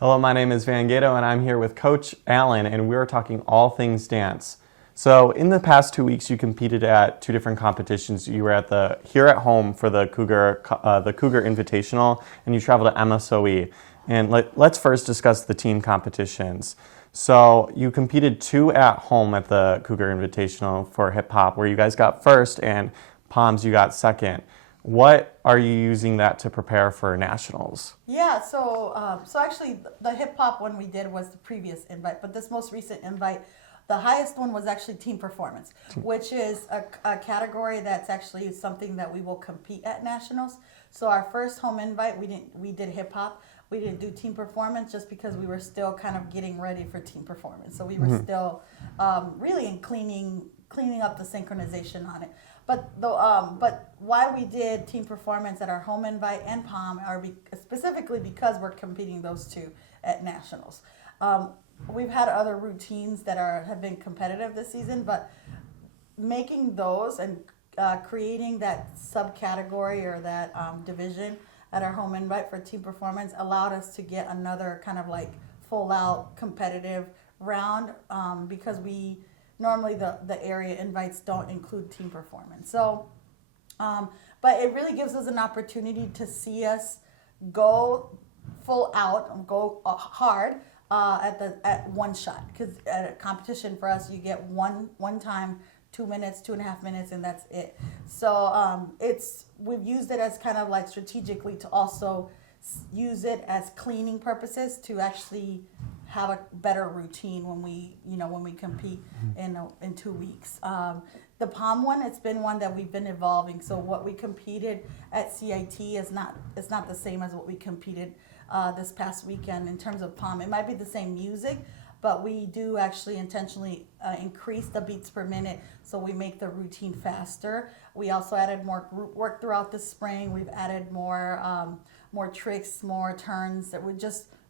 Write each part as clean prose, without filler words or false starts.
Hello, my name is Van Gato, and I'm here with Coach Allen, and we're talking all things dance. So, in the past 2 weeks, you competed at two different competitions. You were at here at home for the Cougar Invitational, and you traveled to MSOE. And let's first discuss the team competitions. So, you competed two at home at the Cougar Invitational for hip hop, where you guys got first, and Palms you got second. What are you using that to prepare for nationals? Yeah, so actually the hip hop one we did was the previous invite, but this most recent invite, the highest one was actually team performance, which is a category that's actually something that we will compete at nationals. So our first home invite, we did hip hop. We didn't do team performance just because we were still kind of getting ready for team performance. So we were still really in cleaning up the synchronization on it. But why we did team performance at our home invite and Palm are specifically because we're competing those two at nationals. We've had other routines that have been competitive this season, but making those and creating that subcategory or that division at our home invite for team performance allowed us to get another kind of like full out competitive round because normally the area invites don't include team performance. So, but it really gives us an opportunity to see us go full out, go hard at one shot. Because at a competition for us, you get one time, 2 minutes, 2.5 minutes, and that's it. So we've used it as kind of like strategically to also use it as cleaning purposes to actually have a better routine when we compete in 2 weeks. The Palm one, it's been one that we've been evolving. So what we competed at CIT is not the same as what we competed this past weekend in terms of Palm. It might be the same music, but we do actually intentionally increase the beats per minute, so we make the routine faster. We also added more group work throughout the spring. We've added more tricks, more turns that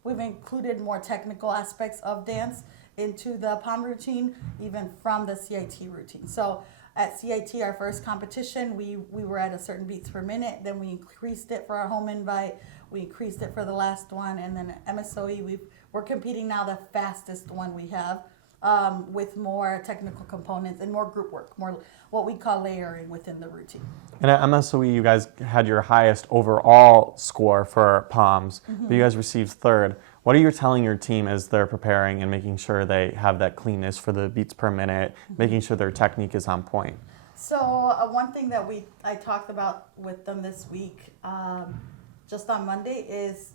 we've included more technical aspects of dance into the Palm routine, even from the CIT routine. So at CIT, our first competition, we were at a certain beats per minute. Then we increased it for our home invite. We increased it for the last one. And then at MSOE, we're competing now the fastest one we have with more technical components and more group work, more what we call layering within the routine. And at MSOE, you guys had your highest overall score for Palms, but you guys received third. What are you telling your team as they're preparing and making sure they have that cleanness for the beats per minute, making sure their technique is on point? So one thing that I talked about with them this week, just on Monday, is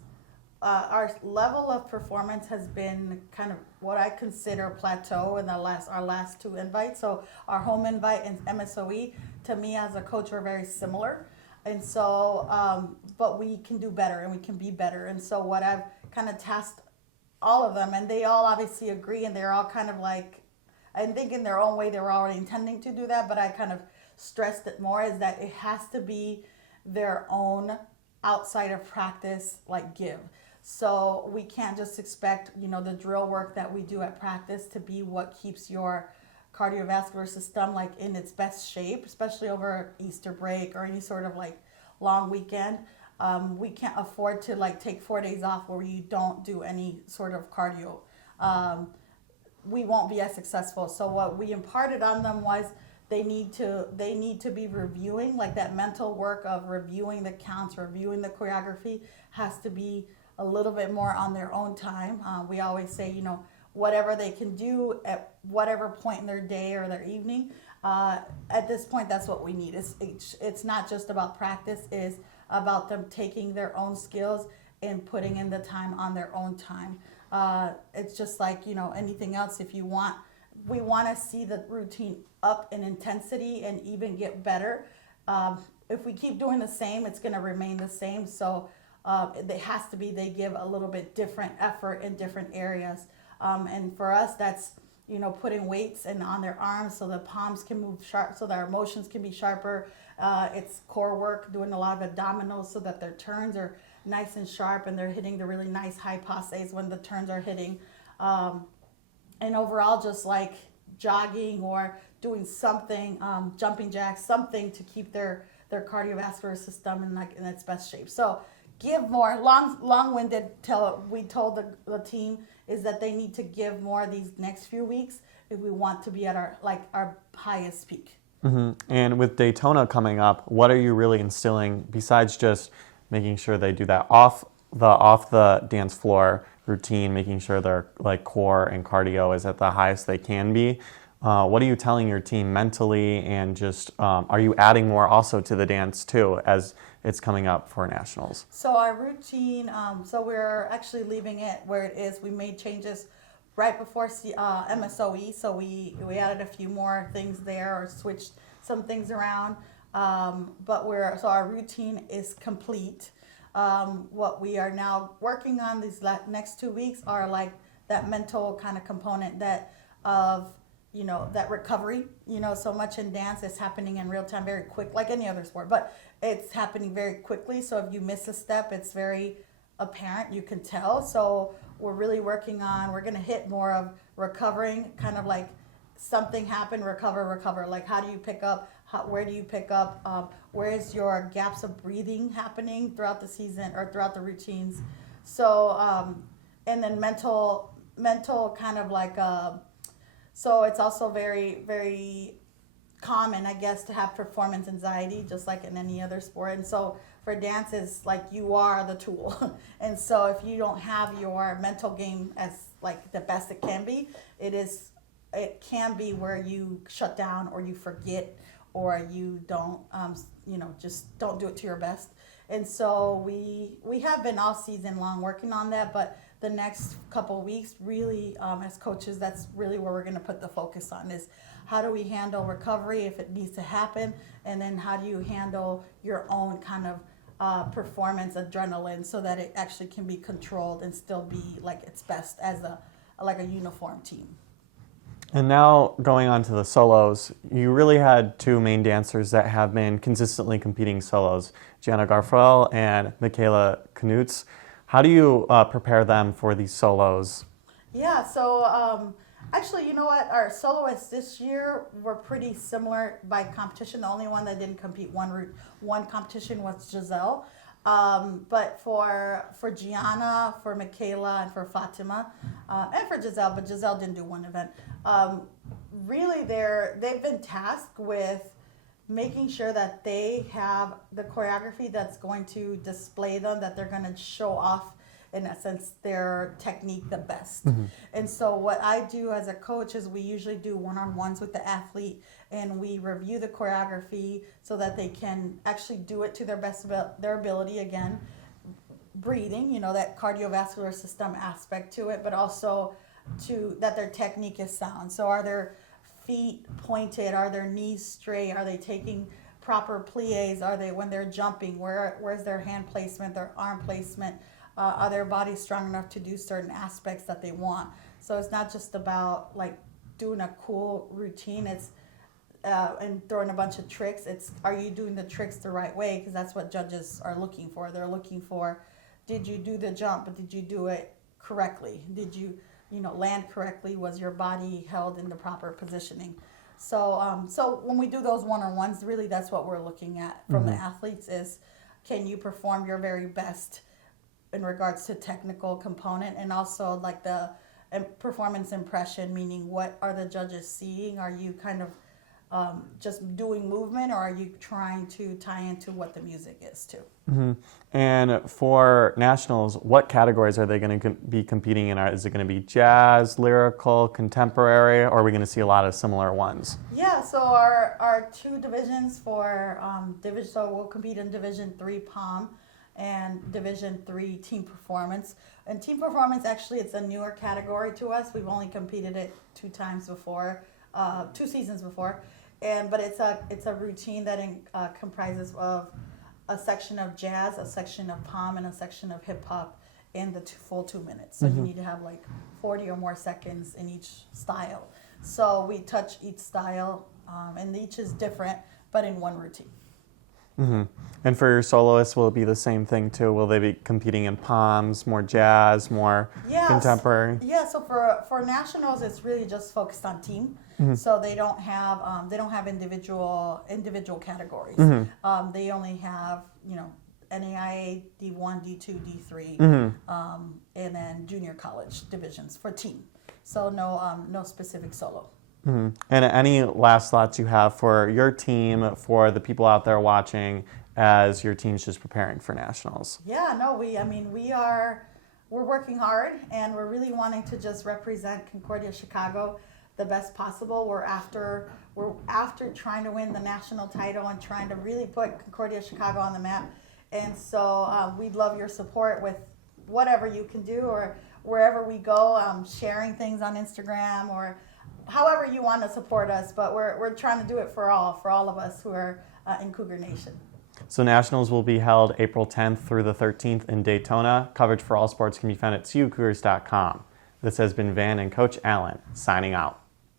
our level of performance has been kind of what I consider plateau in our last two invites. So our home invite and MSOE, to me as a coach, are very similar. And so, but we can do better and we can be better. And so what I've kind of tasked all of them, and they all obviously agree, and they're all kind of like, I think in their own way they were already intending to do that, but I kind of stressed it more, is that it has to be their own outside of practice like give. So we can't just expect, the drill work that we do at practice to be what keeps your cardiovascular system like in its best shape, especially over Easter break or any sort of like long weekend. We can't afford to like take 4 days off where you don't do any sort of cardio. We won't be as successful. So what we imparted on them was they need to be reviewing, like that mental work of reviewing the counts, reviewing the choreography has to be a little bit more on their own time. We always say, whatever they can do at whatever point in their day or their evening. At this point, that's what we need. It's not just about practice, it's about them taking their own skills and putting in the time on their own time. It's just like, anything else. We want to see the routine up in intensity and even get better. If we keep doing the same, it's going to remain the same. So it has to be they give a little bit different effort in different areas. And for us, that's, putting weights on their arms so the palms can move sharp, so their motions can be sharper. It's core work, doing a lot of abdominals so that their turns are nice and sharp and they're hitting the really nice high passes when the turns are hitting. And overall, just like jogging or doing something, jumping jacks, something to keep their cardiovascular system in its best shape. So give more. Long-winded. We told the team is that they need to give more these next few weeks if we want to be at our highest peak. And with Daytona coming up, what are you really instilling besides just making sure they do that off the dance floor routine, making sure their like core and cardio is at the highest they can be? What are you telling your team mentally, and just are you adding more also to the dance too as it's coming up for nationals? So our routine, so we're actually leaving it where it is. We made changes right before MSOE, so we added a few more things there or switched some things around. But so our routine is complete. What we are now working on these next 2 weeks are like that mental kind of component that recovery, so much in dance is happening in real time, very quick, like any other sport, but it's happening very quickly. So if you miss a step, it's very apparent, you can tell. So we're really working on, we're going to hit more of recovering, kind of like something happened, recover. Like how do you pick up, where do you pick up, where is your gaps of breathing happening throughout the season or throughout the routines. So, and then mental kind of like, so it's also very, very common, I guess, to have performance anxiety, just like in any other sport. And so for dance, it's like you are the tool. And so if you don't have your mental game as like the best it can be, it can be where you shut down or you forget or you don't, just don't do it to your best. And so we have been all season long working on that, but the next couple of weeks, really, as coaches, that's really where we're going to put the focus on is how do we handle recovery if it needs to happen, and then how do you handle your own kind of performance adrenaline so that it actually can be controlled and still be like its best as a uniform team. And now going on to the solos, you really had two main dancers that have been consistently competing solos, Gianna Garfel and Michaela Knutz. How do you prepare them for these solos? Yeah, so actually, you know what? Our soloists this year were pretty similar by competition. The only one that didn't compete one competition was Giselle. But for Gianna, for Michaela, and for Fatima, and for Giselle, but Giselle didn't do one event. Really, they've been tasked with making sure that they have the choreography that's going to display them, that they're going to show off, in a sense, their technique the best. And so what I do as a coach is we usually do one-on-ones with the athlete, and we review the choreography so that they can actually do it to their best of their ability. Again, breathing, that cardiovascular system aspect to it, but also that their technique is sound. So are their feet pointed? Are their knees straight? Are they taking proper plies? Are they, when they're jumping, where's their hand placement, their arm placement? Are their bodies strong enough to do certain aspects that they want? So it's not just about like doing a cool routine. It's and throwing a bunch of tricks. It's, are you doing the tricks the right way? Because that's what judges are looking for. They're looking for, did you do the jump, but did you do it correctly? Did you land correctly? Was your body held in the proper positioning? So so when we do those one-on-ones, really that's what we're looking at from the athletes is, can you perform your very best in regards to technical component, and also like the performance impression, meaning what are the judges seeing? Are you kind of just doing movement, or are you trying to tie into what the music is too? And for nationals, what categories are they going to be competing in? Is it going to be jazz, lyrical, contemporary, or are we going to see a lot of similar ones? Yeah, so our two divisions for so we'll compete in Division 3 POM and Division 3 Team Performance. And Team Performance, actually, it's a newer category to us. We've only competed it 2 seasons before. But it's a routine that comprises of a section of jazz, a section of POM, and a section of hip hop in the full 2 minutes. So you need to have like 40 or more seconds in each style. So we touch each style, and each is different, but in one routine. And for your soloists, will it be the same thing too? Will they be competing in POMs, more jazz, more contemporary? Yeah, so for nationals, it's really just focused on team. So they don't have individual categories. They only have NAIA D1, D2, D3, and then junior college divisions for team. So no specific solo. And any last thoughts you have for your team, for the people out there watching, as your team's just preparing for nationals? Yeah, no, we're working hard, and we're really wanting to just represent Concordia Chicago the best possible. We're after trying to win the national title and trying to really put Concordia Chicago on the map. And so we'd love your support with whatever you can do, or wherever we go, sharing things on Instagram, or however you want to support us. But we're trying to do it for all of us who are in Cougar Nation. So nationals will be held April 10th through the 13th in Daytona. Coverage for all sports can be found at CUCougars.com. This has been Van and Coach Allen signing out.